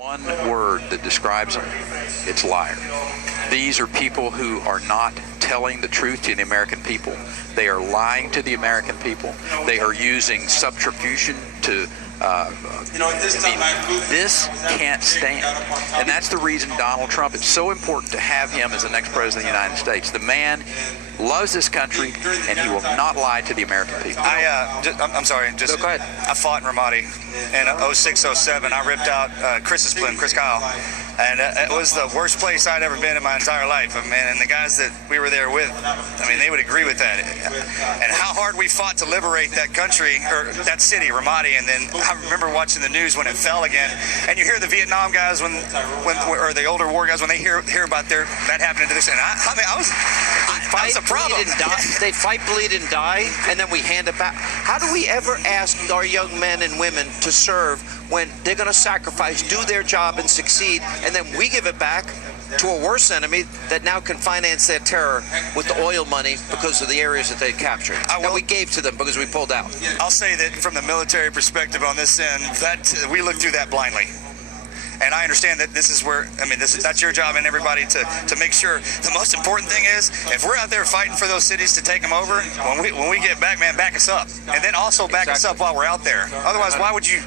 One word that describes them, it's liar. These are people who are not telling the truth to the American people. They are lying to the American people. They are using subterfuge to this can't stand. And that's the reason Donald Trump, it's so important to have him as the next president of the United States. The man loves this country, and he will not lie to the American people. I'm sorry. Go ahead. I fought in Ramadi in 06, 07. I ripped out Chris Kyle. And it was the worst place I'd ever been in my entire life. And the guys that we were there with, they would agree with that. And how hard we fought to liberate that country, or that city, Ramadi. And then I remember watching the news when it fell again. And you hear the Vietnam guys, or the older war guys, when they hear about that happening to this. And that was a problem. They fight, bleed, and die, and then we hand it back. How do we ever ask our young men and women to serve when they're going to sacrifice, do their job, and succeed, and then we give it back to a worse enemy that now can finance their terror with the oil money because of the areas that they captured that we gave to them because we pulled out? I'll say that from the military perspective on this end, that we look through that blindly. And I understand that this is where, that's your job and everybody to make sure. The most important thing is, if we're out there fighting for those cities to take them over, when we get back, man, back us up. And then also back us up while we're out there. Otherwise, why would you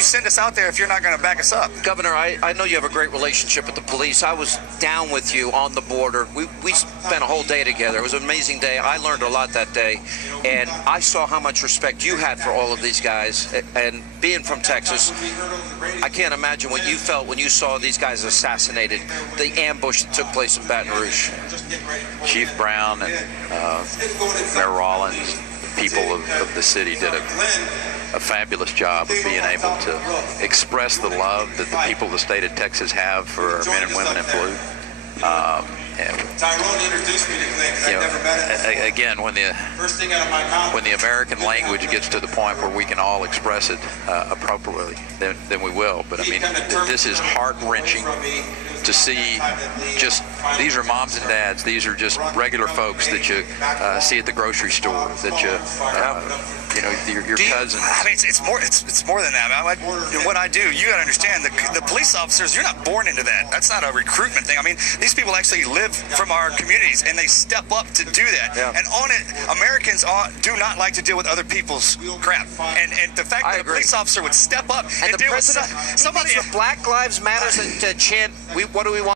send us out there if you're not going to back us up? Governor, I know you have a great relationship with the police. I was down with you on the border. We spent a whole day together. It was an amazing day. I learned a lot that day. And I saw how much respect you had for all of these guys. And being from Texas, I can't imagine what you felt when you saw these guys assassinated, the ambush that took place in Baton Rouge. Chief Brown and Mayor Rollins, the people of the city did a fabulous job of being able to express the love that the people of the state of Texas have for our men and women in blue. Again, when the American language gets to the point where we can all express it appropriately, then we will. But this is heart-wrenching to see. These are moms and dads. These are just regular folks that you see at the grocery store. That your cousins. It's more than that. What I do, you got to understand. The police officers, you're not born into that. That's not a recruitment thing. These people actually live from our communities, and they step up to do that. Yeah. And on it, Americans do not like to deal with other people's crap. And the fact that a police officer would step up and deal with somebody. Black Lives Matter to chant, what do we want?